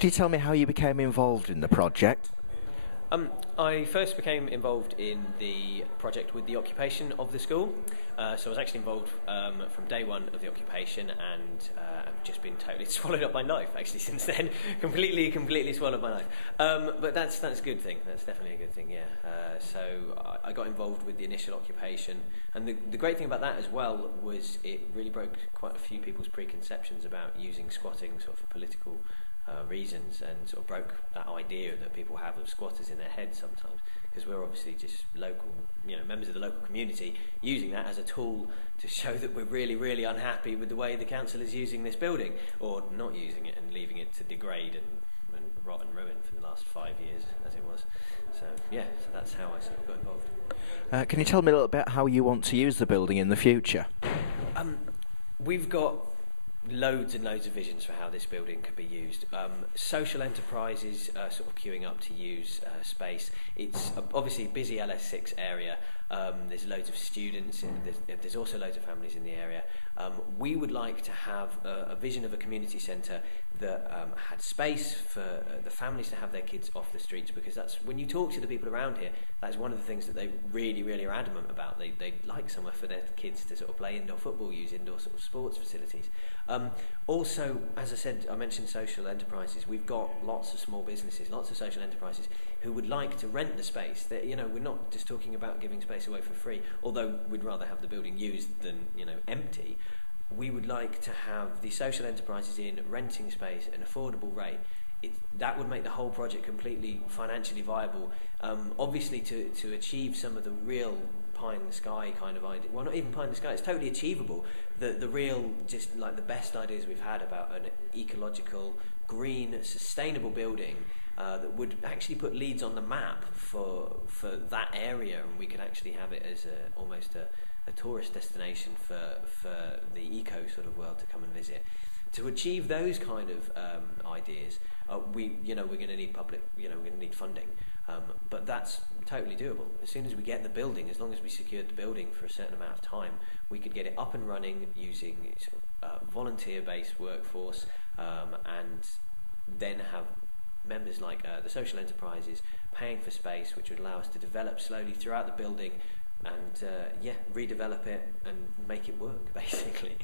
Could you tell me how you became involved in the project? I first became involved in the project with the occupation of the school. So I was actually involved from day one of the occupation, and I've just been totally swallowed up by life actually since then. completely swallowed by life. But that's a good thing. That's definitely a good thing. Yeah. So I got involved with the initial occupation, and the great thing about that as well was it really broke quite a few people's preconceptions about using squatting sort of for political reasons, and sort of broke that idea that people have of squatters in their heads sometimes, because we're obviously just local, members of the local community, using that as a tool to show that we're really unhappy with the way the council is using this building, or not using it and leaving it to degrade and rot and ruin for the last 5 years as it was. So that's how I sort of got involved. Can you tell me a little bit how you want to use the building in the future? We've got loads and loads of visions for how this building could be used. Social enterprises sort of queuing up to use space. It's obviously a busy LS6 area. There's loads of students, there's also loads of families in the area. We would like to have a vision of a community centre that had space for the families to have their kids off the streets, because that's, when you talk to the people around here, that's one of the things that they really are adamant about. They like somewhere for their kids to sort of play indoor football, use indoor sort of sports facilities. Also, as I said, I mentioned social enterprises. We've got lots of small businesses, lots of social enterprises who would like to rent the space. That, we're not just talking about giving space away for free, although we'd rather have the building used than empty. We would like to have the social enterprises in renting space at an affordable rate. That would make the whole project completely financially viable. Obviously, to achieve some of the real pie in the sky kind of idea, well, not even pie in the sky, it's totally achievable. The real, just like the best ideas we've had about an ecological, green, sustainable building that would actually put Leeds on the map for that area, and we could actually have it as almost a tourist destination for the eco sort of world to come and visit. To achieve those kind of ideas, we're going to need we're going to need funding, but that's totally doable. As soon as we get the building, as long as we secured the building for a certain amount of time, we could get it up and running using volunteer-based workforce, and then have members like the social enterprises paying for space, which would allow us to develop slowly throughout the building and redevelop it and make it work, basically.